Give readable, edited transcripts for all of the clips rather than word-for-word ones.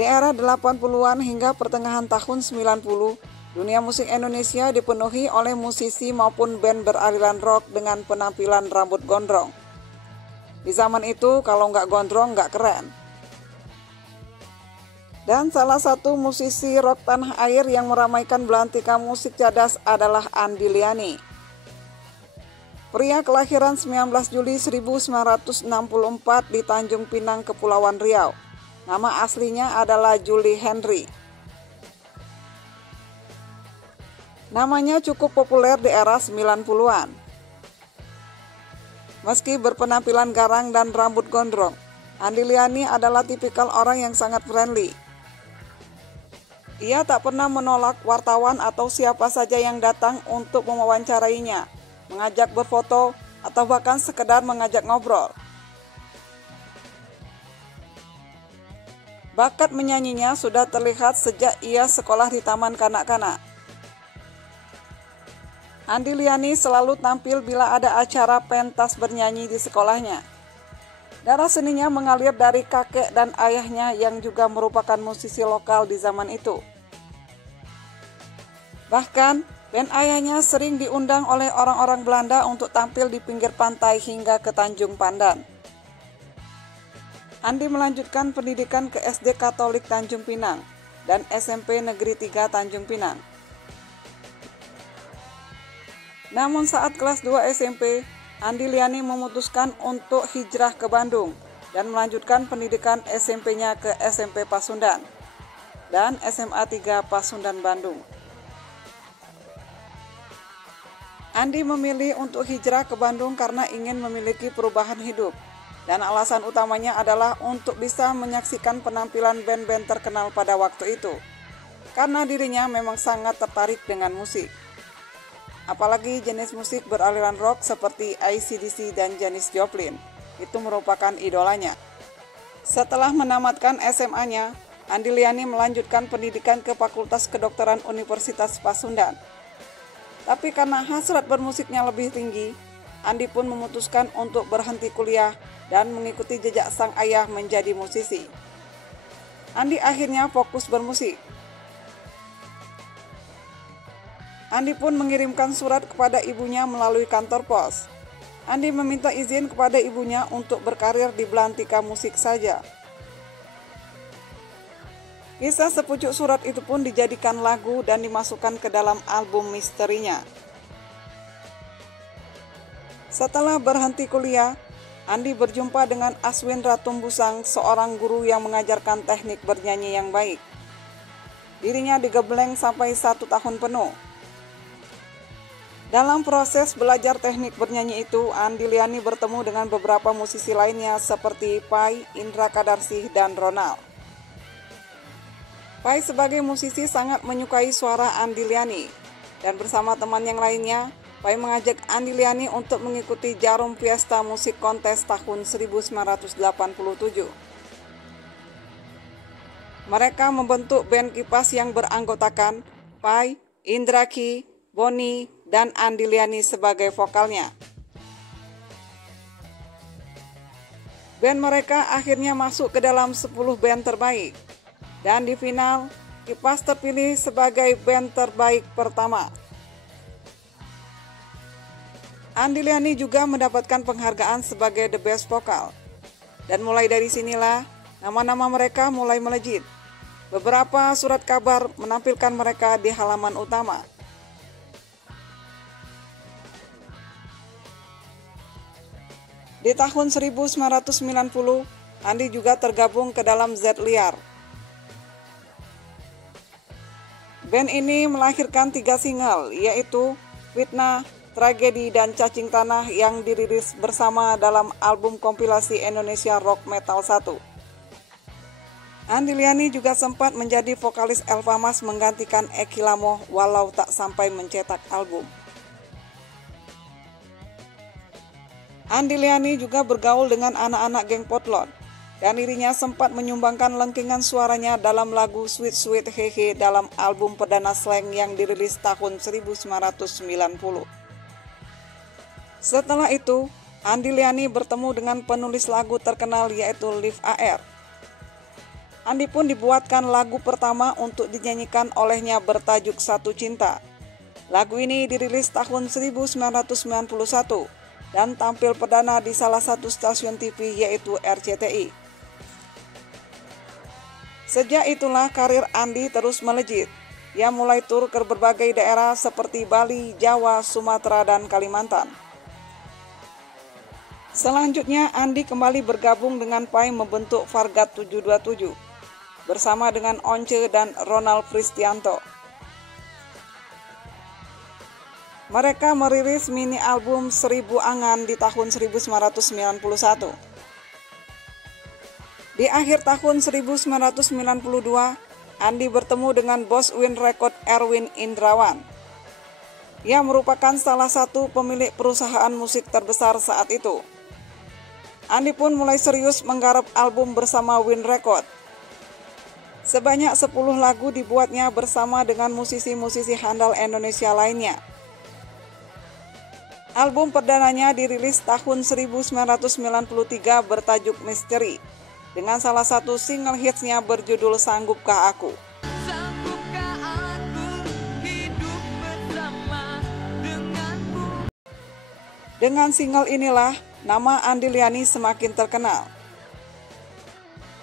Di era 80-an hingga pertengahan tahun 90, dunia musik Indonesia dipenuhi oleh musisi maupun band beraliran rock dengan penampilan rambut gondrong. Di zaman itu kalau nggak gondrong nggak keren. Dan salah satu musisi rock tanah air yang meramaikan belantika musik cadas adalah Andy Liany. Pria kelahiran 19 Juli 1964 di Tanjung Pinang, Kepulauan Riau. Nama aslinya adalah Julie Henry. Namanya cukup populer di era 90-an. Meski berpenampilan garang dan rambut gondrong, Andy Liany adalah tipikal orang yang sangat friendly. Ia tak pernah menolak wartawan atau siapa saja yang datang untuk mewawancarainya, mengajak berfoto, atau bahkan sekedar mengajak ngobrol. Bakat menyanyinya sudah terlihat sejak ia sekolah di taman kanak-kanak. Andy Liany selalu tampil bila ada acara pentas bernyanyi di sekolahnya. Darah seninya mengalir dari kakek dan ayahnya yang juga merupakan musisi lokal di zaman itu. Bahkan, band ayahnya sering diundang oleh orang-orang Belanda untuk tampil di pinggir pantai hingga ke Tanjung Pandan. Andy melanjutkan pendidikan ke SD Katolik Tanjung Pinang dan SMP Negeri 3 Tanjung Pinang. Namun saat kelas 2 SMP, Andy Liany memutuskan untuk hijrah ke Bandung dan melanjutkan pendidikan SMP-nya ke SMP Pasundan dan SMA 3 Pasundan Bandung. Andy memilih untuk hijrah ke Bandung karena ingin memiliki perubahan hidup, dan alasan utamanya adalah untuk bisa menyaksikan penampilan band-band terkenal pada waktu itu, karena dirinya memang sangat tertarik dengan musik. Apalagi jenis musik beraliran rock seperti AC/DC dan Janis Joplin, itu merupakan idolanya. Setelah menamatkan SMA-nya, Andy Liany melanjutkan pendidikan ke Fakultas Kedokteran Universitas Pasundan. Tapi karena hasrat bermusiknya lebih tinggi, Andy pun memutuskan untuk berhenti kuliah dan mengikuti jejak sang ayah menjadi musisi. Andy akhirnya fokus bermusik. Andy pun mengirimkan surat kepada ibunya melalui kantor pos. Andy meminta izin kepada ibunya untuk berkarir di belantika musik saja. Kisah sepucuk surat itu pun dijadikan lagu dan dimasukkan ke dalam album misterinya. Setelah berhenti kuliah, Andy berjumpa dengan Aswindra Tumbusang, seorang guru yang mengajarkan teknik bernyanyi yang baik. Dirinya digembleng sampai 1 tahun penuh. Dalam proses belajar teknik bernyanyi itu, Andy Liany bertemu dengan beberapa musisi lainnya seperti Pai, Indra Kadarsih, dan Ronald. Pai sebagai musisi sangat menyukai suara Andy Liany, dan bersama teman yang lainnya, Pai mengajak Andy Liany untuk mengikuti Jarum Fiesta Musik Kontes tahun 1987. Mereka membentuk band Kipas yang beranggotakan Pai, Indra Ki, Boni, dan Andy Liany sebagai vokalnya. Band mereka akhirnya masuk ke dalam 10 band terbaik, dan di final, Kipas terpilih sebagai band terbaik pertama. Andy Liany juga mendapatkan penghargaan sebagai The Best Vocal, dan mulai dari sinilah nama-nama mereka mulai melejit. Beberapa surat kabar menampilkan mereka di halaman utama. Di tahun 1990, Andy juga tergabung ke dalam Z Liar. Band ini melahirkan 3 single, yaitu Fitnah, Tragedi, dan Cacing Tanah yang dirilis bersama dalam album kompilasi Indonesia Rock Metal 1. Andy Liany juga sempat menjadi vokalis Elva Mas menggantikan Eki Lamoh walau tak sampai mencetak album. Andy Liany juga bergaul dengan anak-anak geng Potlot, dan dirinya sempat menyumbangkan lengkingan suaranya dalam lagu Sweet Sweet Hehe dalam album perdana Slang yang dirilis tahun 1990. Setelah itu, Andy Liany bertemu dengan penulis lagu terkenal yaitu Liv AR. Andi pun dibuatkan lagu pertama untuk dinyanyikan olehnya bertajuk Satu Cinta. Lagu ini dirilis tahun 1991 dan tampil perdana di salah satu stasiun TV yaitu RCTI. Sejak itulah karir Andi terus melejit. Ia mulai tur ke berbagai daerah seperti Bali, Jawa, Sumatera, dan Kalimantan. Selanjutnya Andi kembali bergabung dengan Pai membentuk Vargat 727 bersama dengan Once dan Ronald Pristianto. Mereka merilis mini album 1000 Angan di tahun 1991. Di akhir tahun 1992, Andi bertemu dengan bos Win Record Erwin Indrawan. Ia merupakan salah satu pemilik perusahaan musik terbesar saat itu. Andi pun mulai serius menggarap album bersama Win Record. Sebanyak 10 lagu dibuatnya bersama dengan musisi-musisi handal Indonesia lainnya. Album perdananya dirilis tahun 1993 bertajuk Misteri, dengan salah satu single hitsnya berjudul Sanggupkah Aku. Sanggupkah aku hidup bersama denganmu? Dengan single inilah nama Andi Liani semakin terkenal.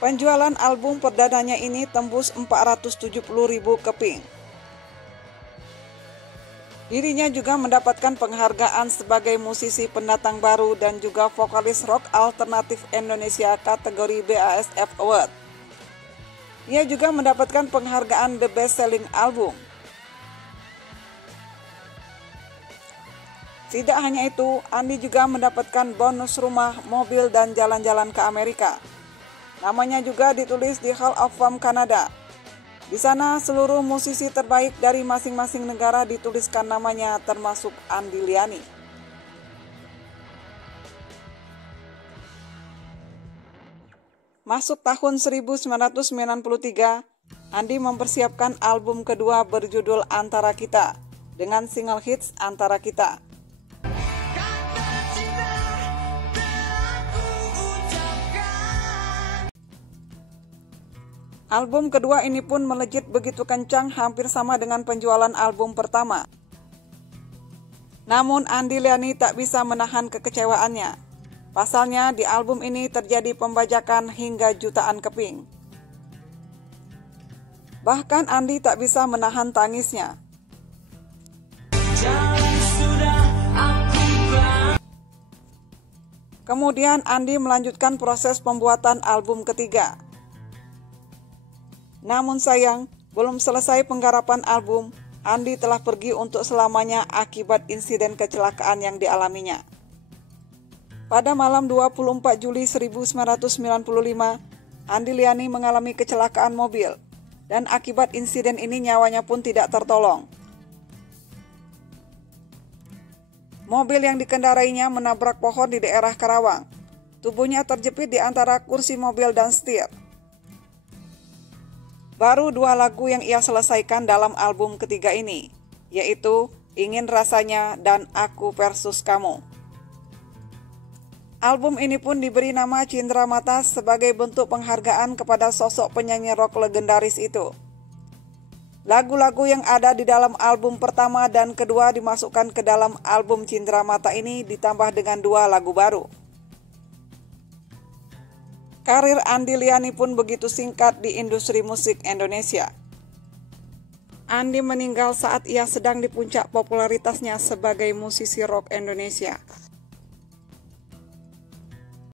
Penjualan album perdananya ini tembus 470.000 keping. Dirinya juga mendapatkan penghargaan sebagai musisi pendatang baru dan juga vokalis rock alternatif Indonesia kategori BASF Award. Ia juga mendapatkan penghargaan The Best Selling Album. Tidak hanya itu, Andi juga mendapatkan bonus rumah, mobil, dan jalan-jalan ke Amerika. Namanya juga ditulis di Hall of Fame Kanada. Di sana seluruh musisi terbaik dari masing-masing negara dituliskan namanya termasuk Andi Liani. Masuk tahun 1993, Andi mempersiapkan album kedua berjudul Antara Kita dengan single hits Antara Kita. Album kedua ini pun melejit begitu kencang hampir sama dengan penjualan album pertama. Namun Andi Liani tak bisa menahan kekecewaannya. Pasalnya di album ini terjadi pembajakan hingga jutaan keping. Bahkan Andi tak bisa menahan tangisnya. Kemudian Andi melanjutkan proses pembuatan album ketiga. Namun sayang, belum selesai penggarapan album, Andi telah pergi untuk selamanya akibat insiden kecelakaan yang dialaminya. Pada malam 24 Juli 1995, Andi Liani mengalami kecelakaan mobil, dan akibat insiden ini nyawanya pun tidak tertolong. Mobil yang dikendarainya menabrak pohon di daerah Karawang. Tubuhnya terjepit di antara kursi mobil dan setir. Baru 2 lagu yang ia selesaikan dalam album ketiga ini, yaitu Ingin Rasanya dan Aku Versus Kamu. Album ini pun diberi nama Cindera Mata sebagai bentuk penghargaan kepada sosok penyanyi rock legendaris itu. Lagu-lagu yang ada di dalam album pertama dan kedua dimasukkan ke dalam album Cindera Mata ini ditambah dengan 2 lagu baru. Karir Andi Liani pun begitu singkat di industri musik Indonesia. Andi meninggal saat ia sedang di puncak popularitasnya sebagai musisi rock Indonesia.